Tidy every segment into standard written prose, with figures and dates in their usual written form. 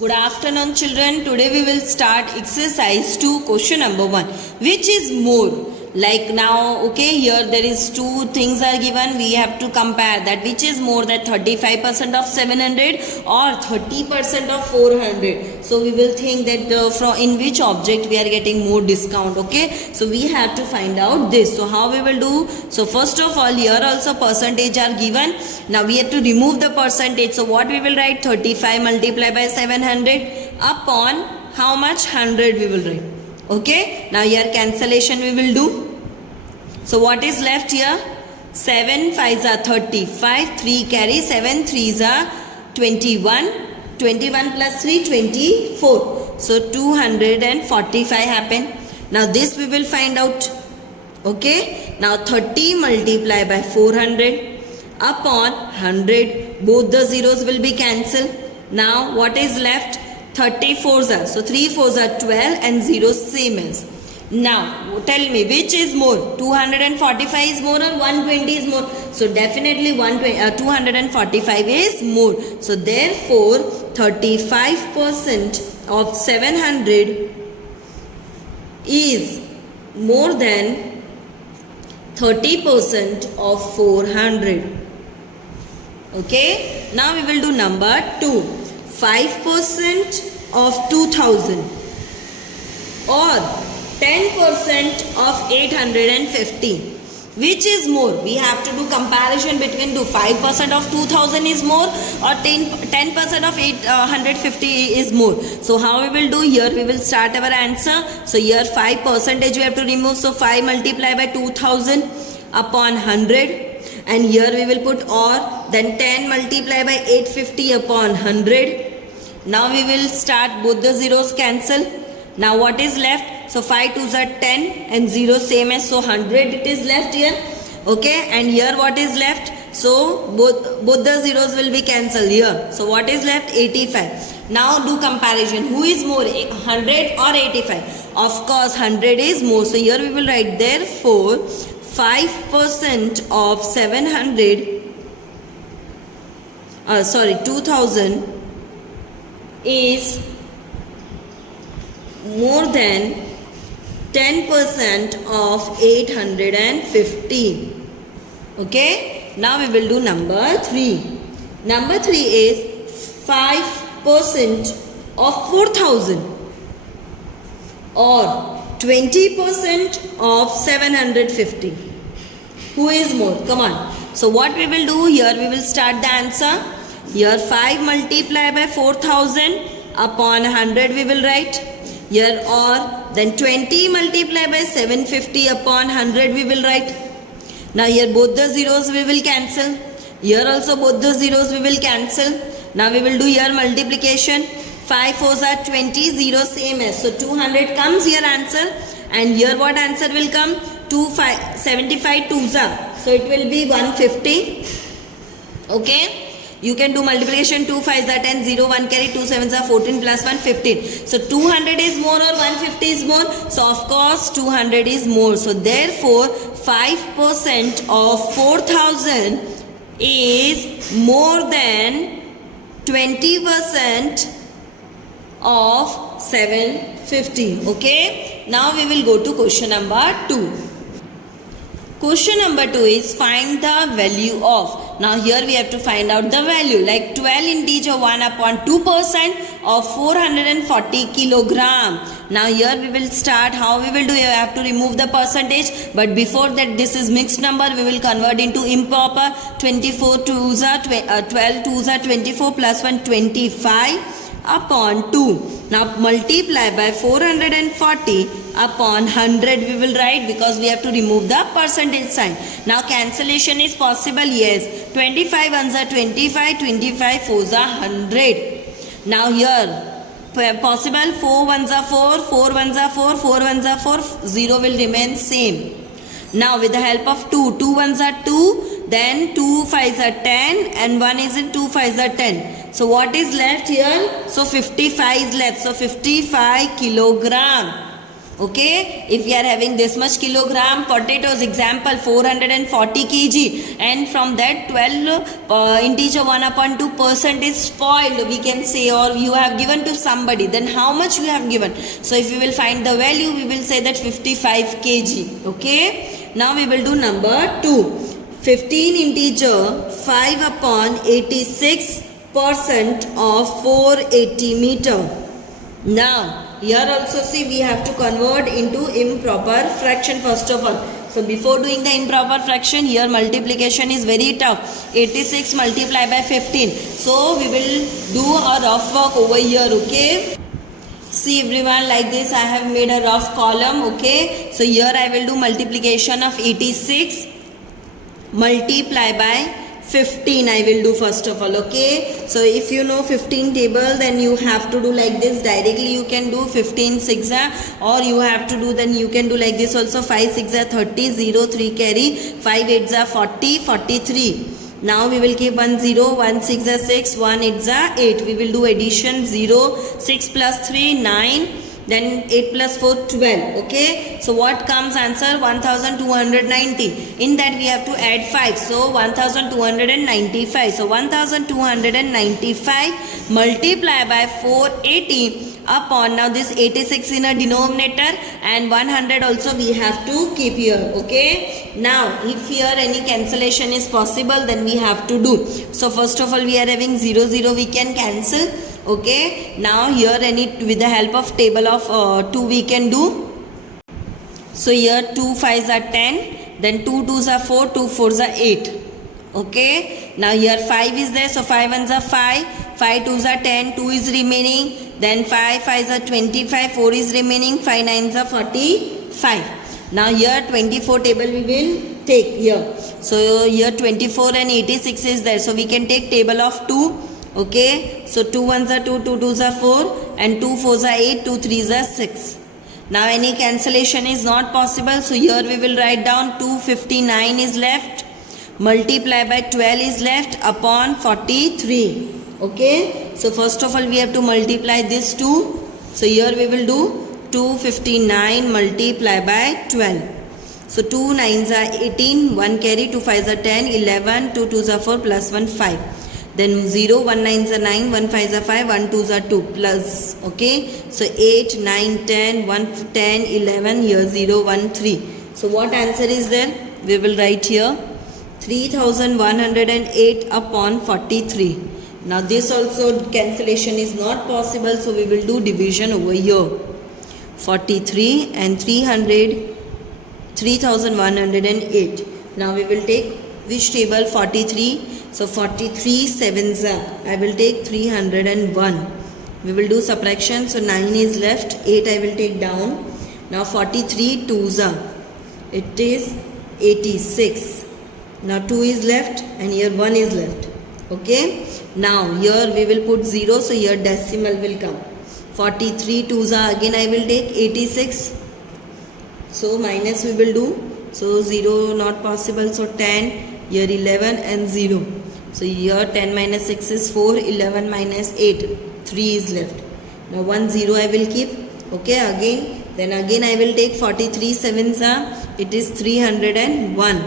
Good afternoon, children. Today we will start exercise 2, question number 1. Which is more? Like now, okay, here there is two things are given. We have to compare that which is more, that 35% of 700 or 30% of 400. So we will think that from in which object we are getting more discount. Okay, so we have to find out this. So how we will do? So first of all, here also percentage are given. Now we have to remove the percentage. So what we will write? 35 multiplied by 700 upon how much? 100 we will write. Okay, now here cancellation we will do. So what is left here? 7 5s are 35, 3 carry, 7 3s are 21, 21 plus 3 24. So 245 happen. Now this we will find out. Okay, now 30 multiplied by 400 upon 100. Both the zeros will be cancelled. Now what is left? 34s are, so 3 4s are 12 and 0 same as. Now tell me which is more, 245 is more or 120 is more? So definitely 245 is more. So therefore 35% of 700 is more than 30% of 400. Okay, now we will do number 2. 5% of 2000 or 10% of 850. Which is more? We have to do comparison between 5% of 2000 is more or 10% of 850 is more. So how we will do? Here we will start our answer. So here 5% we have to remove. So 5 multiplied by 2000 upon 100. And here we will put or, then 10 multiplied by 850 upon 100. Now we will start, both the zeros cancel. Now what is left? So 5 2s are 10 and 0 same as, so 100 it is left here. Okay, and here what is left? So both the zeros will be cancelled here. So what is left? 85. Now do comparison. Who is more, 100 or 85? Of course 100 is more. So here we will write, therefore 5% of 2000 is more than 10% of 850. Okay, now we will do number 3. Number 3 is 5% of 4000 or 20% of 750. Who is more? Come on. So what we will do here? We will start the answer. Here 5 multiplied by 4000 upon 100 we will write. Here or, then 20 multiplied by 750 upon 100 we will write. Now here both the zeros we will cancel. Here also both the zeros we will cancel. Now we will do here multiplication. 5 4s are 20, 0 same as. So 200 comes here answer. And here what answer will come? 75 2s are. So it will be 150. Okay. You can do multiplication. 2 5s are 10, 0 1 carry, 2 7s are 14 plus 1 15. So 200 is more or 150 is more? So of course 200 is more. So therefore 5% of 4000 is more than 20% of 750. Okay. Now we will go to question number 2. Question number 2 is find the value of. Now here we have to find out the value, like 12 integer 1 upon 2% of 440 kilogram. Now here we will start. How we will do? You have to remove the percentage, but before that this is mixed number. We will convert into improper. 24 2s are 12 2s are 24 plus 1 25 upon 2. Now multiply by 440 upon 100 we will write, because we have to remove the percentage sign. Now cancellation is possible. Yes, 25 ones are 25, 25 4s are 100. Now here possible, 4 ones are 4, 4 ones are 4, 4 ones are 4, 0 will remain same. Now with the help of 2, 2 ones are 2, then 2 5s are 10 and 1 is in 2 5s are 10. So what is left here? So 55 is left. So 55 kilogram. Okay, if we are having this much kilogram potatoes, example 440 kg, and from that 12 integer 1/2% is spoiled, we can say, or you have given to somebody, then how much you have given? So if we will find the value, we will say that 55 kg. Okay, now we will do number 2. 15 integer 5/86% of 480 meter. Now here also see we have to convert into improper fraction first of all. So before doing the improper fraction, here multiplication is very tough. 86 multiplied by 15. So we will do a rough work over here. Okay, see everyone, like this I have made a rough column. Okay, so here I will do multiplication of 86 multiply by 15 I will do first of all. Okay, so if you know 15 table, then you have to do like this directly. You can do 15 6 or you have to do, then you can do like this also. 5 6 30, 0 3 carry, 5 8 40, 43. Now we will keep 1 0, 1 6 6, 1 8 8. We will do addition. 0 6 plus 3 9, then 8 plus 4 12. Okay, so what comes answer? 1290. In that we have to add 5, so 1295. So 1295 multiply by 480 upon, now this 86 in a denominator and 100 also we have to keep here. Okay, now if here any cancellation is possible, then we have to do. So first of all we are having 0 0, we can cancel. Okay, now here any with the help of table of 2 we can do. So here 2 5s are 10, then 2 2s are 4, 2 4s are 8. Okay, now here 5 is there, so 5 1s are 5, 5 2s are 10, 2 is remaining, then 5 5s are 25, 4 is remaining, 5 9s are 45. Now here 24 table we will take here. So here 24 and 86 is there, so we can take table of 2. Okay, so 2 1s are 2, 2 2s are 4, and 2 4s are 8, 2 3s are 6. Now any cancellation is not possible, so here we will write down 259 is left, multiply by 12 is left upon 43. Okay, so first of all we have to multiply this 2. So here we will do 259 multiply by 12. So 2 9s are 18, 1 carry, 2 5s are 10, 11, 2 2s are 4 plus 1 5. Then 0, 1 9s are 9, 1 5s are 5, 1 2s are 2 plus. Okay, so 8, 9, 10, 1 10, 11, here 0, 1, 3. So what answer is there? We will write here 3108 upon 43. Now this also cancellation is not possible, so we will do division over here. 43 and 3108. Now we will take which table? 43. So 43 7s are, I will take 301. We will do subtraction, so 9 is left, 8 I will take down. Now 43 2s are, it is 86. Now 2 is left and here 1 is left. Okay, now here we will put 0, so here decimal will come. 43 2s are, again I will take 86. So minus we will do, so 0 not possible, so 10, here 11 and 0. So here 10 minus 6 is 4, 11 minus 8, 3 is left. Now 1 0 I will keep. Okay, again, then again I will take 43 7s are, it is 301.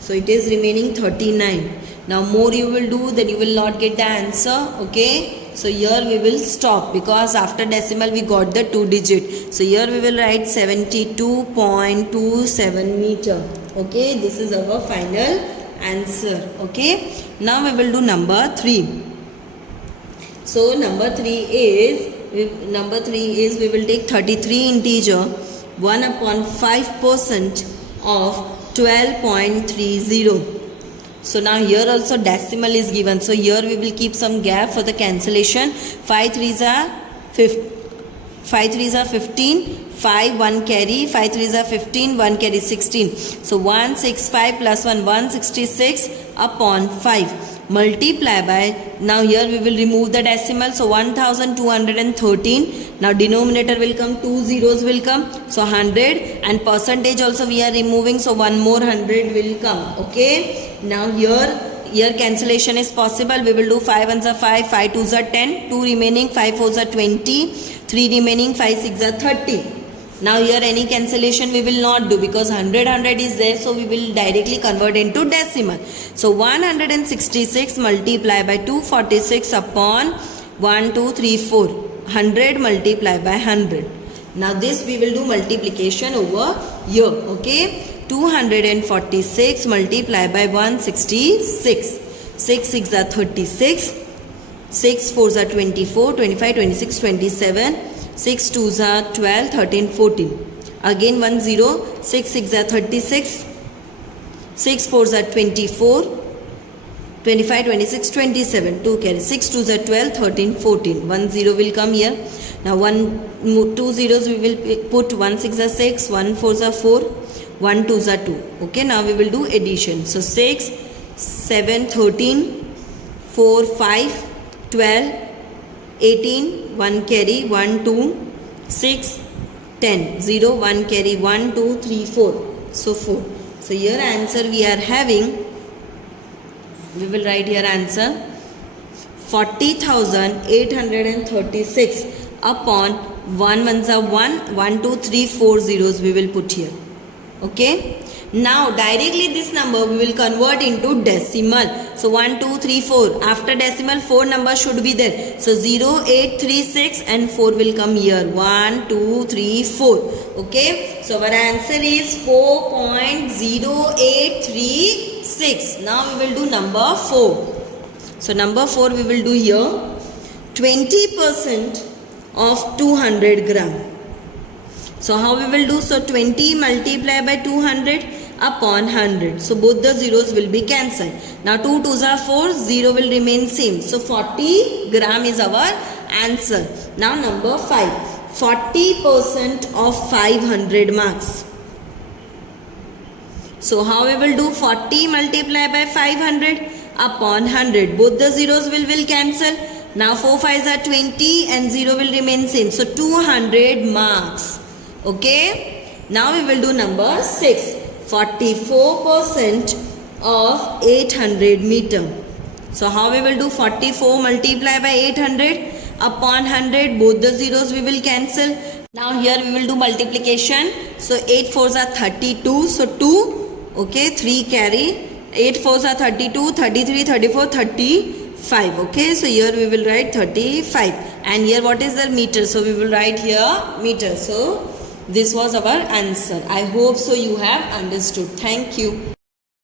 So it is remaining 39. Now more you will do, then you will not get the answer. Okay, so here we will stop because after decimal we got the 2 digit. So here we will write 72.27 meter. Okay, this is our final answer. Okay, now we will do number 3. So number 3 is we will take 33 integer 1 upon 5% of 12.30. So now here also decimal is given, so here we will keep some gap for the cancellation. 5 3s are 15, 5 1 carry, 5 3s are 15, 1 carry 16. So 165 plus 1 166 upon 5 multiply by, now here we will remove the decimal, so 1213. Now denominator will come, 2 zeros will come, so 100, and percentage also we are removing, so one more 100 will come. Okay, now here cancellation is possible. We will do 5 1s are 5, 5 2s are 10, 2 remaining, 5 4s are 20, 3 remaining, 5 6 are 30. Now here any cancellation we will not do because 100 is there, so we will directly convert into decimal. So 166 multiplied by 246 upon 1, 2, 3, 4. 100 multiplied by 100. Now this we will do multiplication over here. Okay. 246 multiplied by 166. 6 6 are 36. 6 4s are 24, 25, 26, 27. 6 2s are 12, 13, 14. Again 1 0. 6 6 are 36. 6 4s are 24. 25, 26, 27. 2 carry. 6 2s are 12, 13, 14. 1 0 will come here. Now 2 zeros we will put. 1 6 are 6. 1 4s are 4. 1 2s are 2. Okay. Now we will do addition. So 6, 7, 13, 4, 5, 12, 18, 1 carry, 1, 2, 6, 10, 0, 1 carry, 1, 2, 3, 4. So 4. So here answer we are having, we will write here answer 40,836 upon 1 ones are 1, 1, 2, 3, 4 zeros we will put here. Okay. Now directly this number we will convert into decimal. So 1, 2, 3, 4. After decimal 4 numbers should be there. So 0, 8, 3, 6 and 4 will come here. 1, 2, 3, 4. Okay. So our answer is 4.0836. Now we will do number 4. So number 4 we will do here. 20% of 200 gram. So how we will do? So 20 multiplied by 200 upon 100. So both the zeros will be cancelled. Now 2 2s are 4, 0 will remain same. So 40 gram is our answer. Now number 5. 40% of 500 marks. So how we will do? 40 multiplied by 500 upon 100. Both the zeros will cancel. Now 4 5s are 20 and 0 will remain same. So 200 marks. Okay. Now we will do number 6. 44% of 800 meter. So how we will do? 44 multiplied by 800 upon 100. Both the zeros we will cancel. Now here we will do multiplication. So 8 4s are 32. So 2. Okay. 3 carry. 8 4s are 32, 33, 34, 35. Okay. So here we will write 35. And here what is the meter? So we will write here meter. So this was our answer. I hope so you have understood. Thank you.